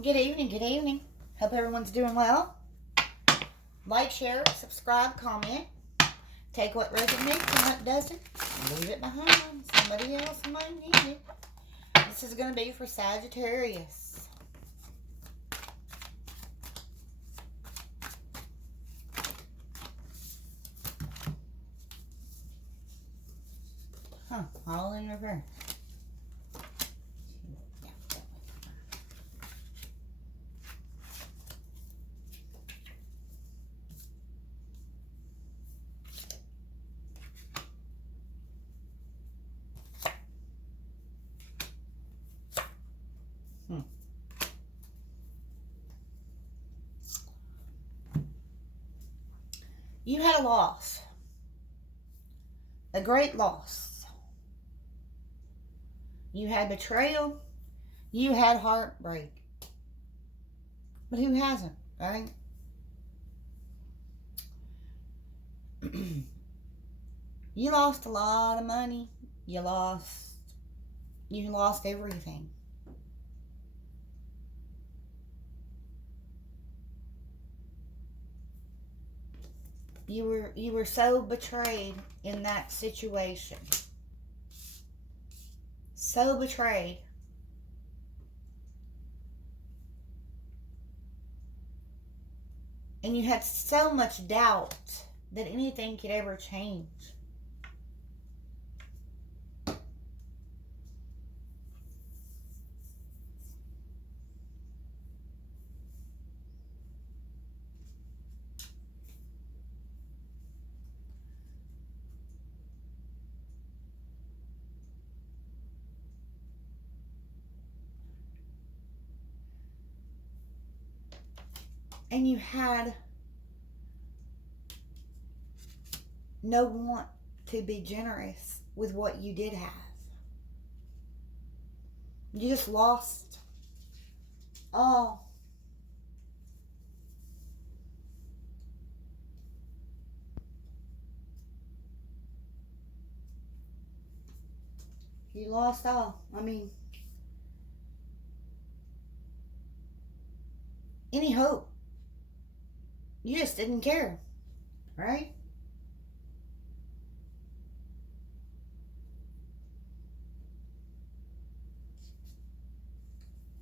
Good evening, good evening. Hope everyone's doing well. Like, share, subscribe, comment. Take what resonates and what doesn't. Leave it behind. Somebody else might need it. This is going to be for Sagittarius. All in reverse. You had a loss. A great loss. You had betrayal. You had heartbreak. But who hasn't, right? You lost a lot of money. You lost everything. You were so betrayed in that situation. So betrayed. And you had so much doubt that anything could ever change. And you had no want to be generous with what you did have. You just lost all. You lost all. I mean, any hope. You just didn't care, right?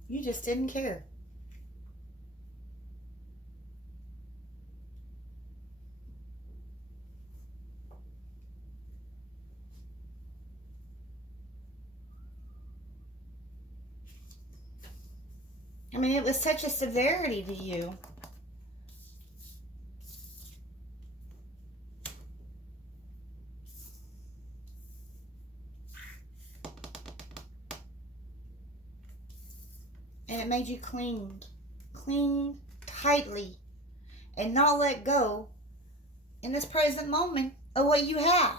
You just didn't care. I mean, it was such a severity to you. And it made you cling tightly and not let go in this present moment of what you have.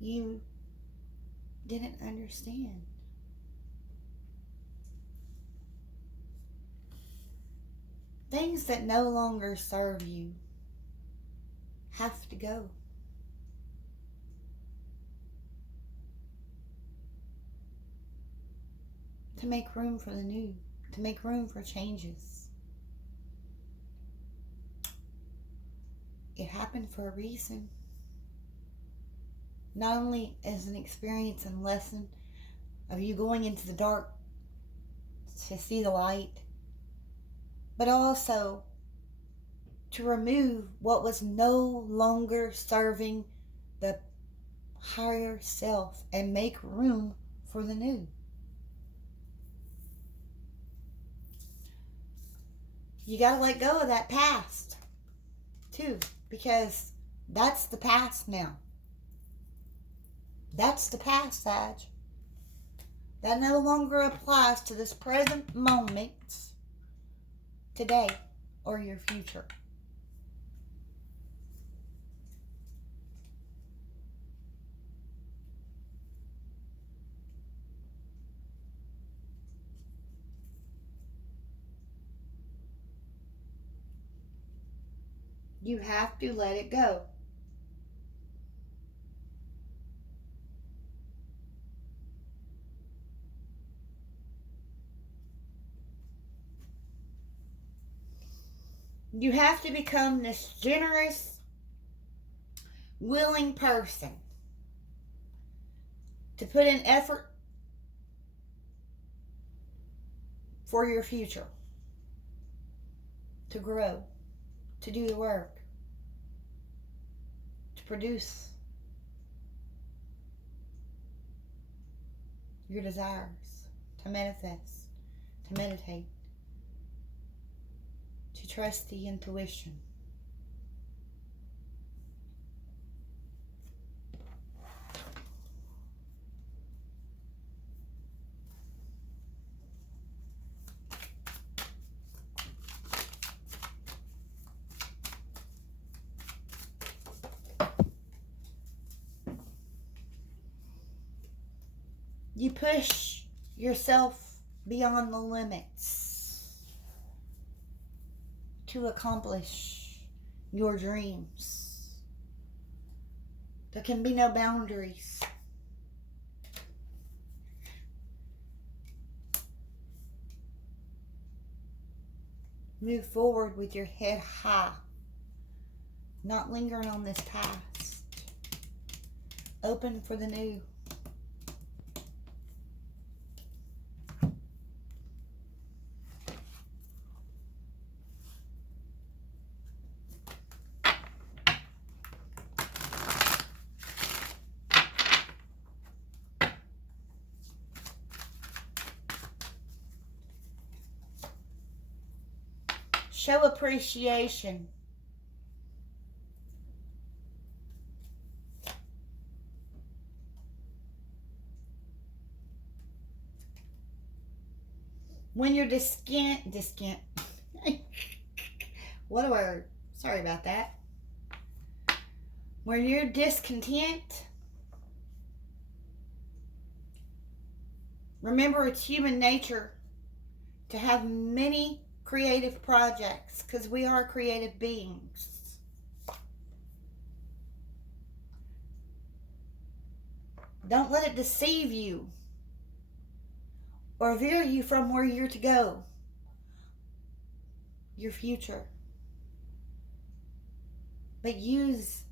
You didn't understand. Things that no longer serve you have to go. To make room for the new, to make room for changes. It happened for a reason. Not only as an experience and lesson of you going into the dark to see the light, but also to remove what was no longer serving the higher self and make room for the new. You got to let go of that past too, because that's the past now. That's the past, Sag. That no longer applies to this present moment, today, or your future. You have to let it go. You have to become this generous, willing person to put in effort for your future, to grow, to do the work, to produce your desires, to manifest, to meditate, to trust the intuition. You push yourself beyond the limits to accomplish your dreams. There can be no boundaries. Move forward with your head high, not lingering on this past. Open for the new. Show appreciation. When you're what a word. Sorry about that. When you're discontent, remember it's human nature to have many creative projects because we are creative beings. Don't let it deceive you or veer you from where you're to go, your future. But use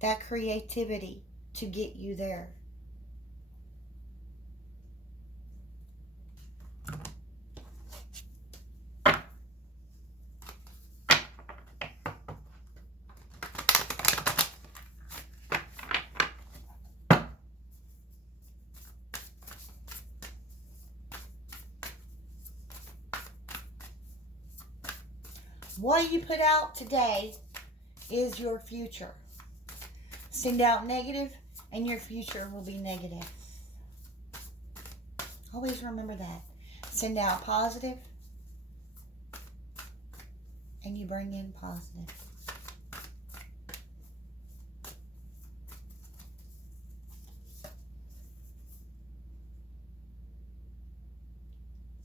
that creativity to get you there. What you put out today is your future. Send out negative and your future will be negative. Always remember that. Send out positive and you bring in positive.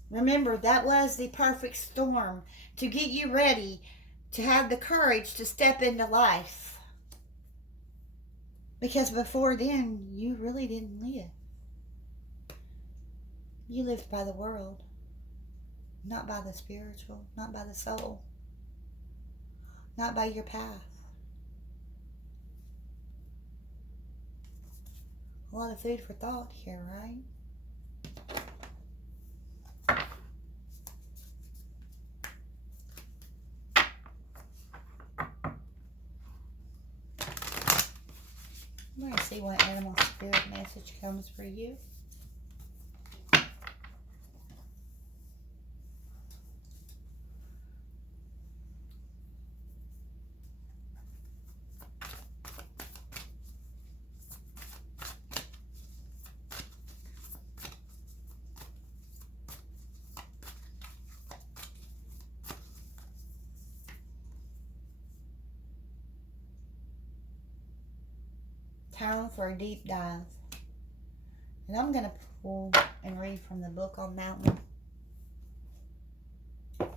Remember, that was the perfect storm to get you ready to have the courage to step into life. Because before then, you really didn't live. You lived by the world, not by the spiritual, not by the soul, not by your path. A lot of food for thought here, right? I'm going to see what animal spirit message comes for you. Time for a deep dive. And I'm going to pull and read from the book on Mountain. And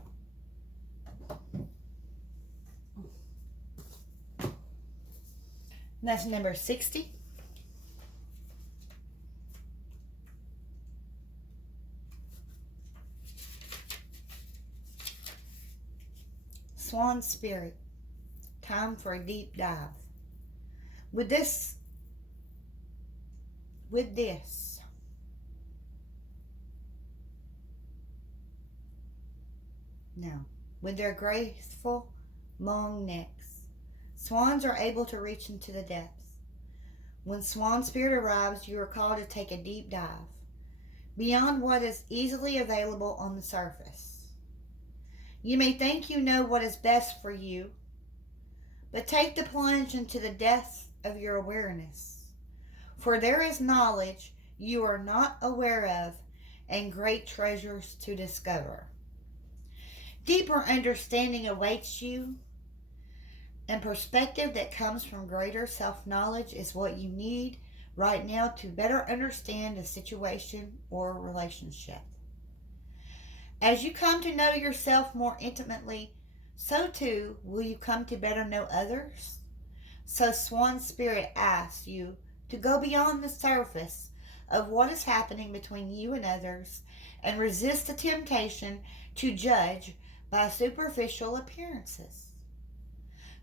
that's number 60. Swan Spirit, time for a deep dive. With this, now, with their graceful, long necks, swans are able to reach into the depths. When Swan Spirit arrives, you are called to take a deep dive beyond what is easily available on the surface. You may think you know what is best for you, but take the plunge into the depths of your awareness, for there is knowledge you are not aware of and great treasures to discover. Deeper understanding awaits you, and perspective that comes from greater self-knowledge is what you need right now to better understand a situation or a relationship. As you come to know yourself more intimately, so too will you come to better know others. So Swan Spirit asks you to go beyond the surface of what is happening between you and others and resist the temptation to judge by superficial appearances.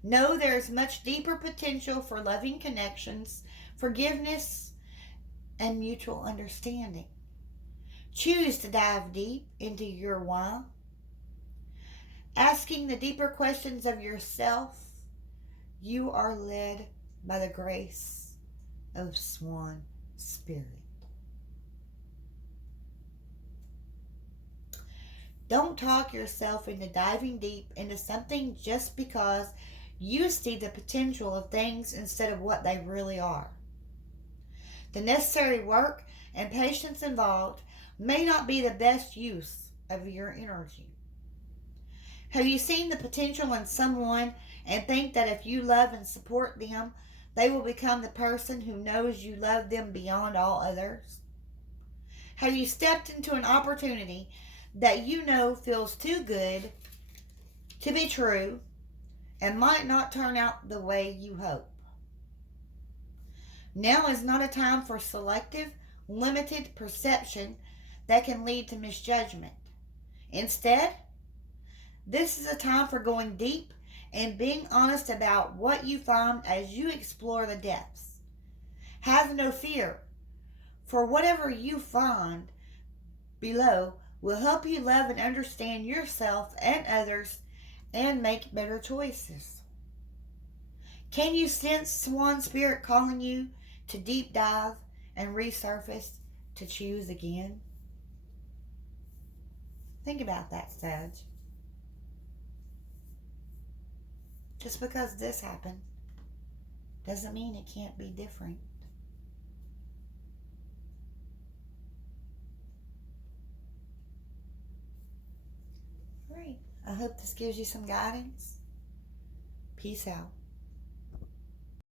Know there is much deeper potential for loving connections, forgiveness, and mutual understanding. Choose to dive deep into your why, asking the deeper questions of yourself. You are led by the grace of Swan Spirit. Don't talk yourself into diving deep into something just because you see the potential of things instead of what they really are. The necessary work and patience involved may not be the best use of your energy. Have you seen the potential in someone and think that if you love and support them, they will become the person who knows you love them beyond all others? Have you stepped into an opportunity that you know feels too good to be true and might not turn out the way you hope? Now is not a time for selective, limited perception that can lead to misjudgment. Instead, this is a time for going deep and being honest about what you find as you explore the depths. Have no fear, for whatever you find below will help you love and understand yourself and others and make better choices. Can you sense Swan Spirit calling you to deep dive and resurface to choose again? Think about that, Sag. Just because this happened doesn't mean it can't be different. All right. I hope this gives you some guidance. Peace out.